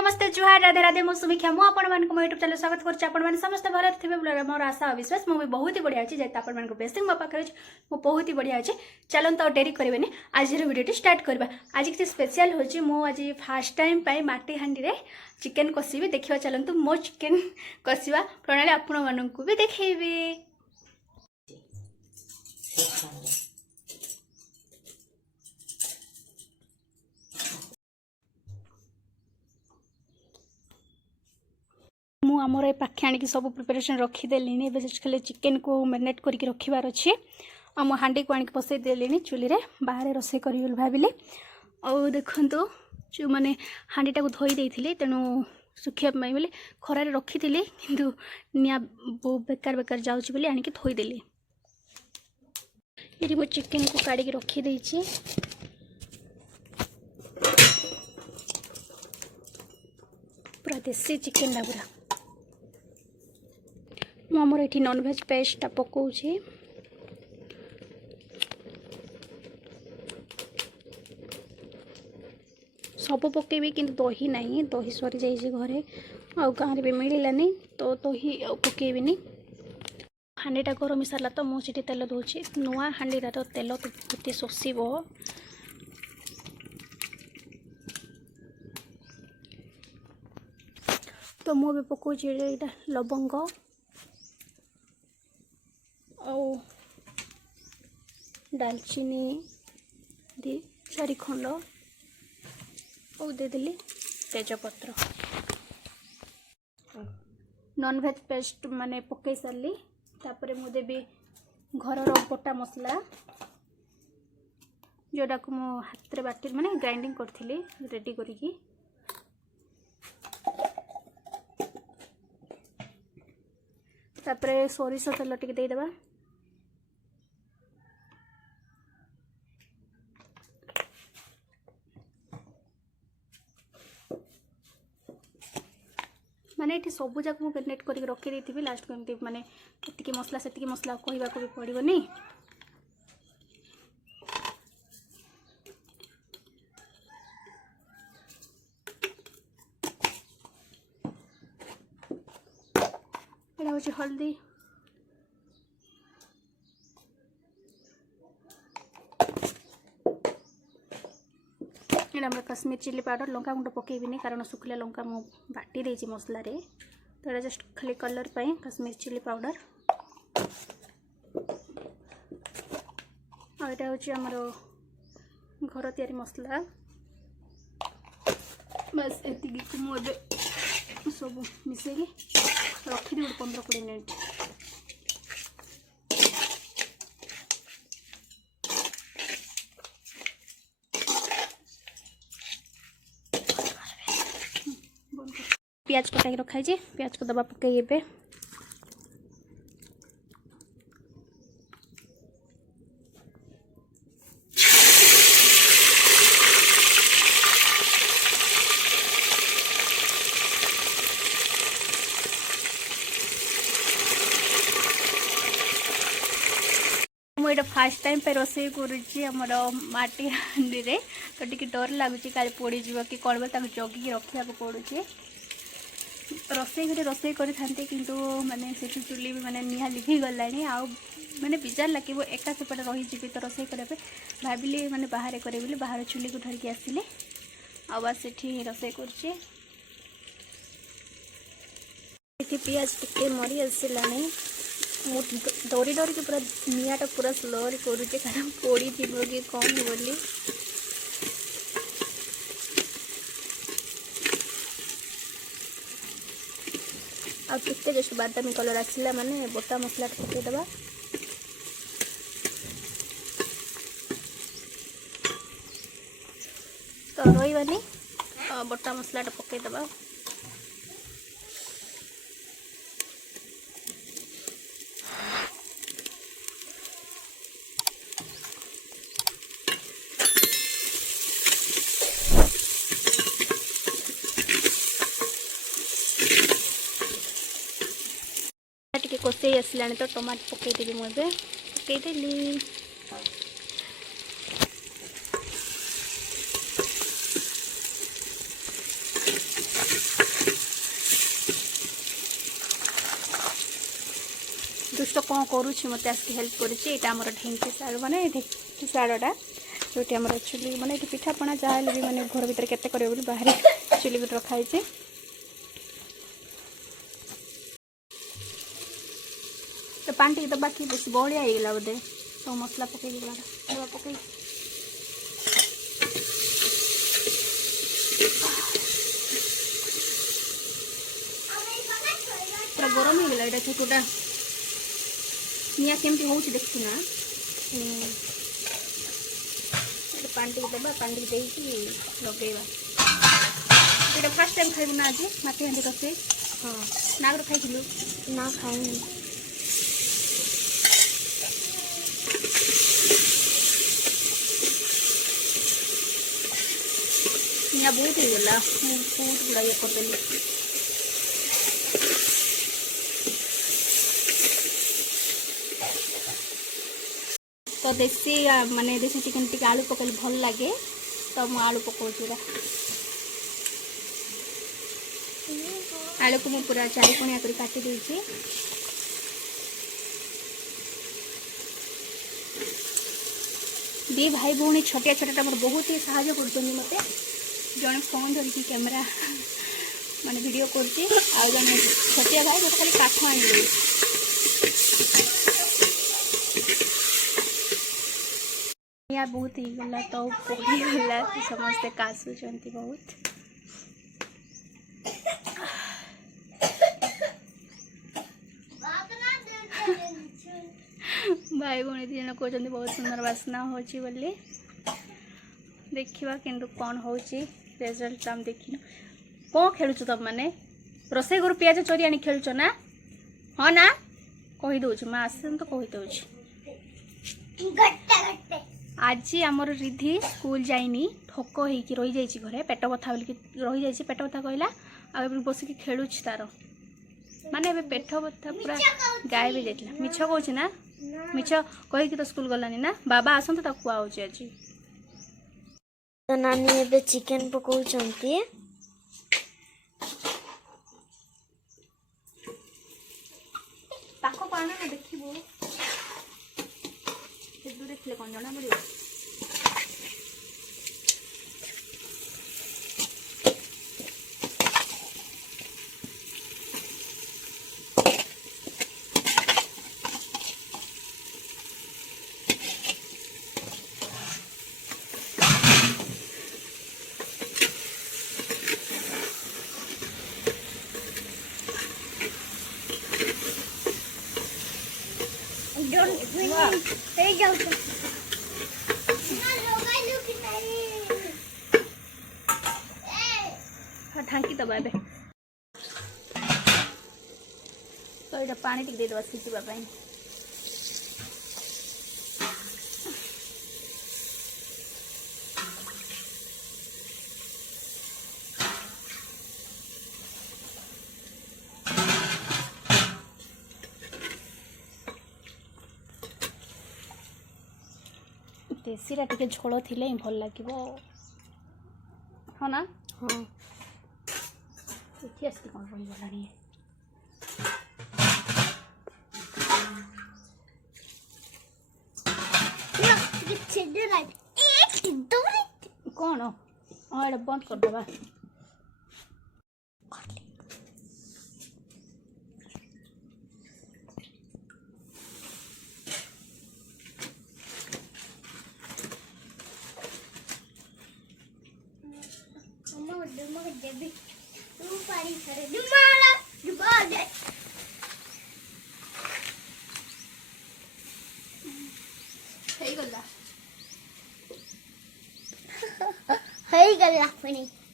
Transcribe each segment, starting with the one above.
नमस्ते जुहार राधे राधे मो सुमिक्षा मु आपण मान को यूट्यूब चैनल स्वागत करछ। आपण मान समस्त भले थिबे बोले मोर आशा और विश्वास मु भी बहुत ही बढ़िया अछि। जेता आपण मान को ब्लेसिंग मो पाखरे मु बहुत ही बढ़िया अछि। चलन तो डेरी करबेनी आज रो वीडियो स्टार्ट करबा। आज के स्पेशल होछि मु आज फर्स्ट टाइम पाई माटी हांडी रे चिकन कसिबे। देखिबा चलन तो मो चिकन कसिबा प्रणाली आपण मान को भी देखैबे। आमर ए पाखे आणिक सब प्रिपरेशन रखीदेली। खाली चिकेन को मैरिनेट करके रखिबार अच्छे। आम हांडी को आणिक बसई देली चुली रे बाहर रोसे करी भाविली। और देखु जो मैंने हांडीटा को धोई देती तेणु सुखिया बोले खरार रखी किंतु निया बहुत बेकार बेकार जाऊँच बोली आणिक धोईदेली। ये मो चिकेन को काढ़ी रखी पूरा देसी चिकेन टा पूरा। मुझे ये नॉनवेज पेस्टा पकाऊे। सब पकेबी कि दही नहीं, दही सरी जाइए घरे आ गाँव भी मिलानी तो दही पकेबी। हांडीटा गरम सारा तो मुझे तेल दूसरी नुआ हांडीर तेल तो बहुत शोषब। तो मुझे पकाऊे लवंग और दालचीनी दी 4 खंड और देदेली तेजपत्र। नॉनवेज पेस्ट माने पकई सारी तापर मु देवी घर बटा मसला जोटा को मो हाथ रे बाटी माने ग्राइंडिंग करथिली रेडी करिकी। तापर सोरिष तेल टिके दे देबा। माने ये सबू जाक मुझे मैरिनेट करके रखी थी लास्ट को एमती माने एतिकी मसला सेतिकी मसला कहवा को भी पड़ोनी। यहाँ हूँ हल्दी, यहाँ कश्मीर चिली पाउडर लंका गुंड पकेबी कारण सुखिला लंका मु बाटी देछि मसला रे तो ये जस्ट खाली कलर पाई कश्मीर चिली पाउडर। और यहाँ हूँ आमर घर तैयारी मसला बस एतिकी मुझे सब मिसेक रखी 15-20 मिनट। प्याज कटाई रखाई प्याज को दबा पकई ए मुझे फास्ट टाइम पे रोसे करमर माटी हांडी रे तो टी डर लगुच का पड़ी जीव कि कौन बोले जगिकी रखा पड़ुचे। रोसे घरे रोसे करी किंतु माने से चुली भी माने निहा लिभि गला आउ माने बेजार लगे एका सेपटे रही तो रोसे करने भाविली माने बाहर करे बोली बाहर चुली को धरिकी आसिले आ बस से रोसे कर पियाज टिके मरी आसला डरी डर के पूरा निआटा पूरा स्लो करुचे कारण पड़ी थी कि कौन बोली। आ टिके जस्ट बादामी कलर आसला माने बटा मसला पकईदबा। तो रही बटा मसला पकईदबा। कोसे आसला तो टमाटर पकईदेवी मुझे पकईदेली। दुष्ट कौन करुच्छी मत आसिक हेल्प करमर ढेंकी शाड़ माने ढेंकी शाड़ा जो आम चुली मैंने पिठापणा जहाँ भी मैंने घर भर के बाहर चुली भी रखाई तो पानी टी दबा कि बेस बलिया होगा बोधे सब मसला पकई दबा पकई पूरा गरम हो गला यहाँ छतुटा निआ केमती हो देखु ना पानी टी दबा पानी टी लगेगा ये फर्स्ट टाइम खाइबू ना आज माटी हांडी रोसे हाँ नागर खाइलु ना खाऊनी निआ बहुत हो गला बहुत गुड़ा ये करदेली तो देसी माने देसी चिकन टी आलू पकड़ भल लगे तो मु आलू पकाऊँ आलू को मुझे पूरा चारिकोणिया कर काटी देछि दी भाई भौणी छोटिया छोटा मोर बहुत ही साहाय्य कर मत जड़े फोन धरिकी कैमेरा माने वीडियो करछि आ जने छोटिया भाई मत खाली काठ आनिले या बहुत ही गला तो पड़ी गला समस्ते कासुचंती बहुत भाई भौणी दी जन कहते बहुत सुंदर बास्ना होची बोली देखा किंतु कौन होची रिजल्ट हम देखिन कौन खेलुच तुम मैंने रोसे घर पियाज चोरी आनी खेलुच ना हाँ ना कहीदे माँ आस तो कहीदे आज आमर रिधि स्कूल जाइनी ठक हो रही जाइए घरे पेट बथा बोलिक रही जाइए पेट बथा कहला आ बसिक खेलुच तार माने पेट बथा पूरा गायब हो जाता मिछ कौच ना मिछ कहीकि तो स्कूल गलानी ना बाबा आसत खुआ आज तो नानी एबे चिकन पकाउछंती ताको पाना ना देखिबो से दूर देखले कोन जना पड़ियो ढांकी दबा ए तो ये पानी टिक दे दबा सीझा पाई देसीरा टिके झोल थिले भल लागिबो हाँ ना हाँ देखिए इसकी कौन रही गलानी कौन हाँ बंद कर दबा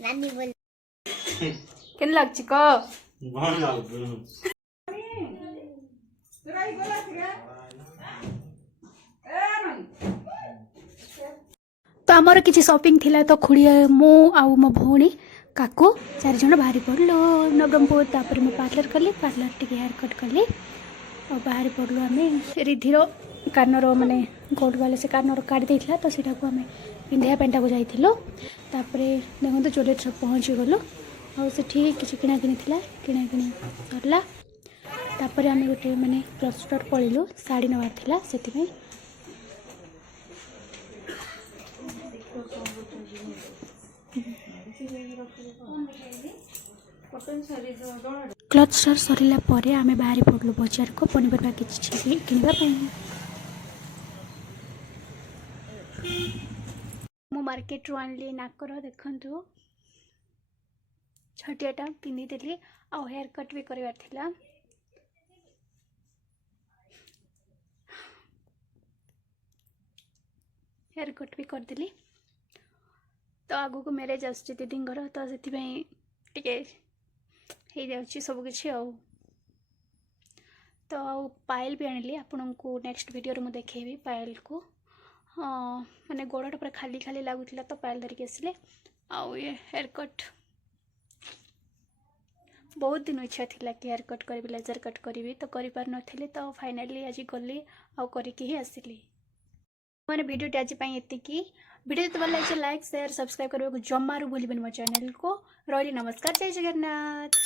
नानी बोल केन लागछि को भन लाग तो आमर किसी शॉपिंग थिला तो खुड़ी मो आउ मो भौणी काकू 4 जन बाहरी पड़लो नवरंगपुर तापर मैं पार्लर कली पार्लर टिके हेयर कट कली और बाहरी पड़लो आम रिधिर कानर माने गोल्ड वाले से कानर काट देइथिला तो सेटा को आम पिंधिया पेंटा को जाइथिलो तापरे देखो ज्वेलरी सब पहुँची गलु और से ठीक किसी किणाकिणी थिला किणाकिणी सरला तापर आम गोटे माने क्लस्टर पलू शाढ़ी नवार थिला से क्लस्टर सरला परे आमे बाहरी पड़लु बजार को पनीपरिया किछि किनबा पई। मु मार्केट रू आनली नाकर देखंतु छटियाटा पिंधि देली आ हेयर कट भी करवार थिला। हेयर कट भी करदेली तो आगु को मैरेज आस दीदी तो से सब किसी तो पायल भी आनिली आपण को नेक्स्ट वीडियो मुझे देखेबी पायल को। हाँ माने गोड़टा पूरा खाली खाली लगुला तो पायल धरिक आसिले आउ ये हेयर कट बहुत दिन इच्छा थिला कि हेयर कट करी लेजर कट करी तो करि पार नथिले तो फाइनली आज गली आउ करके ही आसिली। मैंने वीडियो आज एतिकी वीडियो तो भल लगे लाइक शेयर सब्सक्राइब करने को जमारू भूलिबेन मो चैनल को। रही नमस्कार जय जगन्नाथ।